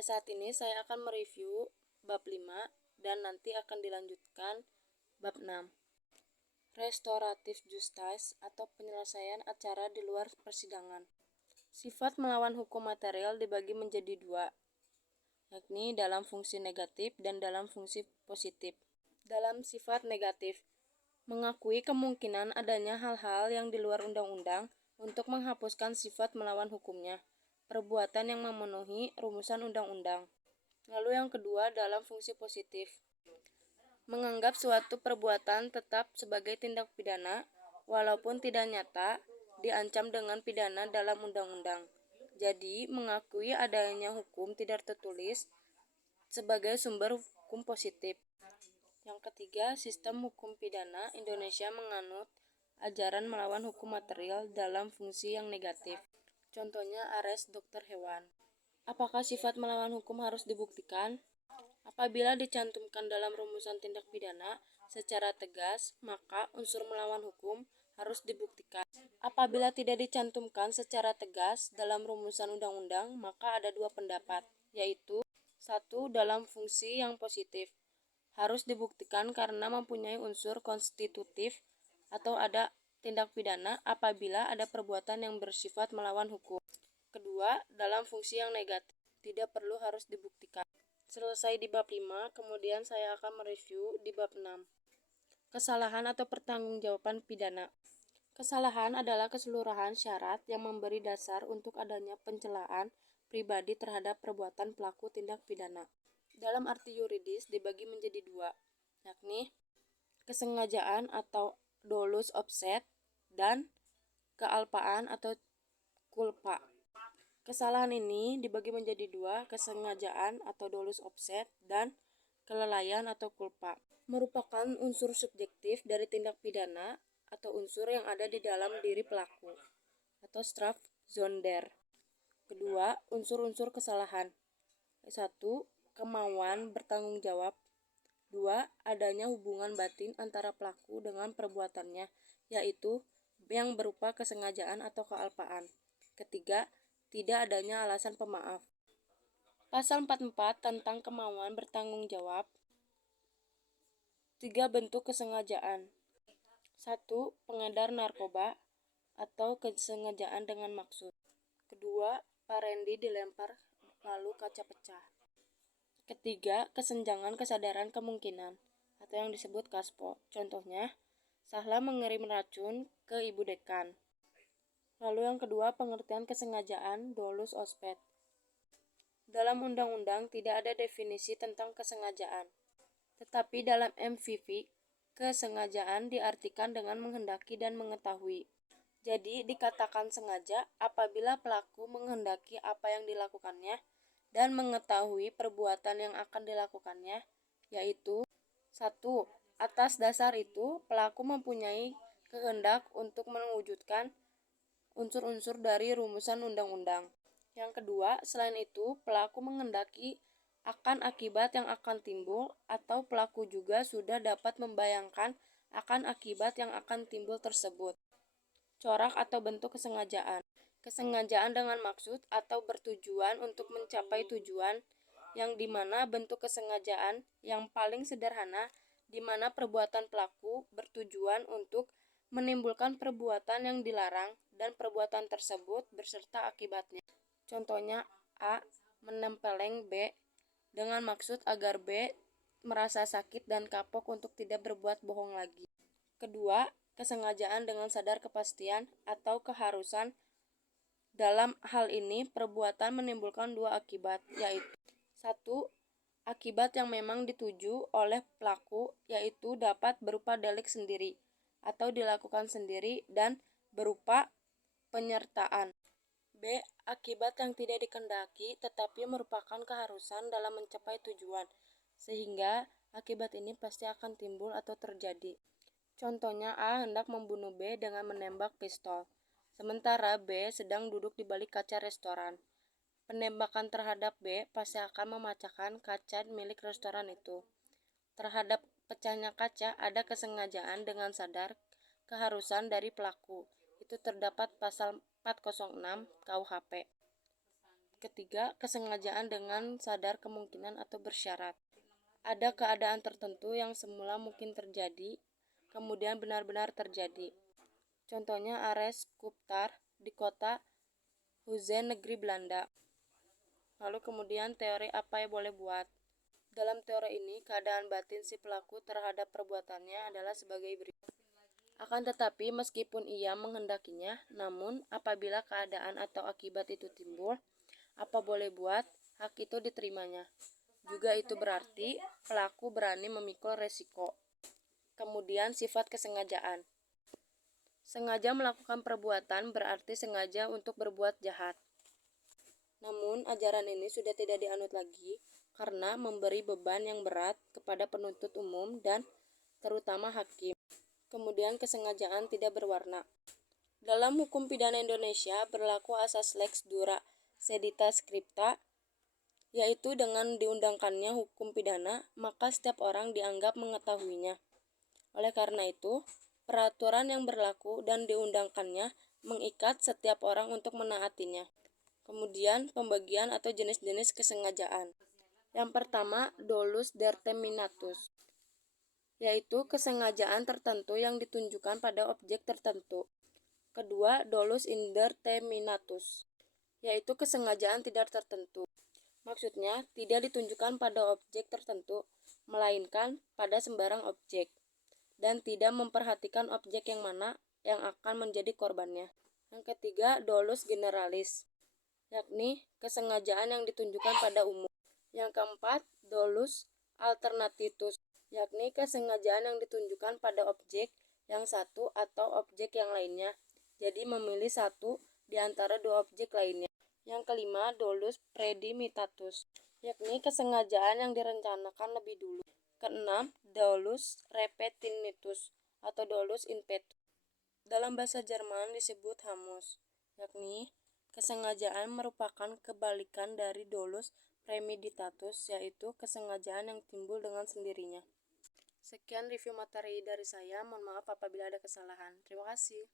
Pada saat ini saya akan mereview bab 5 dan nanti akan dilanjutkan bab 6. Restoratif justice atau penyelesaian acara di luar persidangan. Sifat melawan hukum material dibagi menjadi dua, yakni dalam fungsi negatif dan dalam fungsi positif. Dalam sifat negatif, mengakui kemungkinan adanya hal-hal yang di luar undang-undang untuk menghapuskan sifat melawan hukumnya, perbuatan yang memenuhi rumusan undang-undang. Lalu yang kedua dalam fungsi positif, menganggap suatu perbuatan tetap sebagai tindak pidana walaupun tidak nyata diancam dengan pidana dalam undang-undang. Jadi, mengakui adanya hukum tidak tertulis sebagai sumber hukum positif. Yang ketiga, sistem hukum pidana Indonesia menganut ajaran melawan hukum material dalam fungsi yang negatif. Contohnya arest dokter hewan. Apakah sifat melawan hukum harus dibuktikan? Apabila dicantumkan dalam rumusan tindak pidana secara tegas, maka unsur melawan hukum harus dibuktikan. Apabila tidak dicantumkan secara tegas dalam rumusan undang-undang, maka ada dua pendapat, yaitu satu, dalam fungsi yang positif, harus dibuktikan karena mempunyai unsur konstitutif atau ada tindak pidana apabila ada perbuatan yang bersifat melawan hukum. Kedua, dalam fungsi yang negatif, tidak perlu harus dibuktikan. Selesai di bab 5, kemudian saya akan mereview di bab 6. Kesalahan atau pertanggungjawaban pidana. Kesalahan adalah keseluruhan syarat yang memberi dasar untuk adanya pencelaan pribadi terhadap perbuatan pelaku tindak pidana. Dalam arti yuridis dibagi menjadi dua, yakni kesengajaan atau dolus obset dan kealpaan atau culpa. Kesalahan ini dibagi menjadi dua, kesengajaan atau dolus obset dan kelalaian atau culpa. Merupakan unsur subjektif dari tindak pidana atau unsur yang ada di dalam diri pelaku atau strafzonder. Kedua, unsur-unsur kesalahan. 1. Kemauan bertanggung jawab. 2. Adanya hubungan batin antara pelaku dengan perbuatannya, yaitu yang berupa kesengajaan atau kealpaan. Ketiga, tidak adanya alasan pemaaf. Pasal 44 tentang kemauan bertanggung jawab. 3 bentuk kesengajaan. 1. Pengedar narkoba atau kesengajaan dengan maksud. Kedua, Pak Randy dilempar lalu kaca pecah. Ketiga, kesenjangan kesadaran kemungkinan atau yang disebut KASPO. Contohnya, Sahla mengirim racun ke ibu dekan. Lalu yang kedua, pengertian kesengajaan dolus obset. Dalam undang-undang tidak ada definisi tentang kesengajaan. Tetapi dalam MVV, kesengajaan diartikan dengan menghendaki dan mengetahui. Jadi dikatakan sengaja apabila pelaku menghendaki apa yang dilakukannya dan mengetahui perbuatan yang akan dilakukannya, yaitu 1. Atas dasar itu, pelaku mempunyai kehendak untuk mewujudkan unsur-unsur dari rumusan undang-undang. Yang kedua, selain itu, pelaku menghendaki akan akibat yang akan timbul atau pelaku juga sudah dapat membayangkan akan akibat yang akan timbul tersebut. Corak atau bentuk kesengajaan. Kesengajaan dengan maksud atau bertujuan untuk mencapai tujuan, yang dimana bentuk kesengajaan yang paling sederhana di mana perbuatan pelaku bertujuan untuk menimbulkan perbuatan yang dilarang dan perbuatan tersebut berserta akibatnya. Contohnya A. Menempeleng B dengan maksud agar B merasa sakit dan kapok untuk tidak berbuat bohong lagi. Kedua, kesengajaan dengan sadar kepastian atau keharusan. Dalam hal ini, perbuatan menimbulkan dua akibat, yaitu 1. Akibat yang memang dituju oleh pelaku, yaitu dapat berupa delik sendiri atau dilakukan sendiri dan berupa penyertaan. B. Akibat yang tidak dikehendaki tetapi merupakan keharusan dalam mencapai tujuan, sehingga akibat ini pasti akan timbul atau terjadi. Contohnya A hendak membunuh B dengan menembak pistol, sementara B sedang duduk di balik kaca restoran. Penembakan terhadap B pasti akan memecahkan kaca milik restoran itu. Terhadap pecahnya kaca ada kesengajaan dengan sadar keharusan dari pelaku. Itu terdapat pasal 406 KUHP. ketiga, kesengajaan dengan sadar kemungkinan atau bersyarat. Ada keadaan tertentu yang semula mungkin terjadi, kemudian benar-benar terjadi. Contohnya Ares Kuptar di kota Huizen, negeri Belanda. Lalu kemudian teori apa yang boleh buat. Dalam teori ini, keadaan batin si pelaku terhadap perbuatannya adalah sebagai berikut. Akan tetapi, meskipun ia menghendakinya, namun apabila keadaan atau akibat itu timbul, apa boleh buat, hak itu diterimanya. Juga itu berarti pelaku berani memikul resiko. Kemudian sifat kesengajaan. Sengaja melakukan perbuatan berarti sengaja untuk berbuat jahat. Namun ajaran ini sudah tidak dianut lagi karena memberi beban yang berat kepada penuntut umum dan terutama hakim. Kemudian kesengajaan tidak berwarna. Dalam hukum pidana Indonesia berlaku asas lex dura sedita scripta, yaitu dengan diundangkannya hukum pidana, maka setiap orang dianggap mengetahuinya. Oleh karena itu, peraturan yang berlaku dan diundangkannya mengikat setiap orang untuk menaatinya. Kemudian, pembagian atau jenis-jenis kesengajaan. Yang pertama, dolus determinatus, yaitu kesengajaan tertentu yang ditunjukkan pada objek tertentu. Kedua, dolus indeterminatus, yaitu kesengajaan tidak tertentu. Maksudnya, tidak ditunjukkan pada objek tertentu, melainkan pada sembarang objek, dan tidak memperhatikan objek yang mana yang akan menjadi korbannya. Yang ketiga, dolus generalis, yakni kesengajaan yang ditunjukkan pada umum. Yang keempat, dolus alternatus, yakni kesengajaan yang ditunjukkan pada objek yang satu atau objek yang lainnya, jadi memilih satu di antara dua objek lainnya. Yang kelima, dolus predimitatus, yakni kesengajaan yang direncanakan lebih dulu. Keenam, dolus repetinitus atau dolus impetus. Dalam bahasa Jerman disebut hamus, yakni kesengajaan merupakan kebalikan dari dolus premeditatus, yaitu kesengajaan yang timbul dengan sendirinya. Sekian review materi dari saya, mohon maaf apabila ada kesalahan. Terima kasih.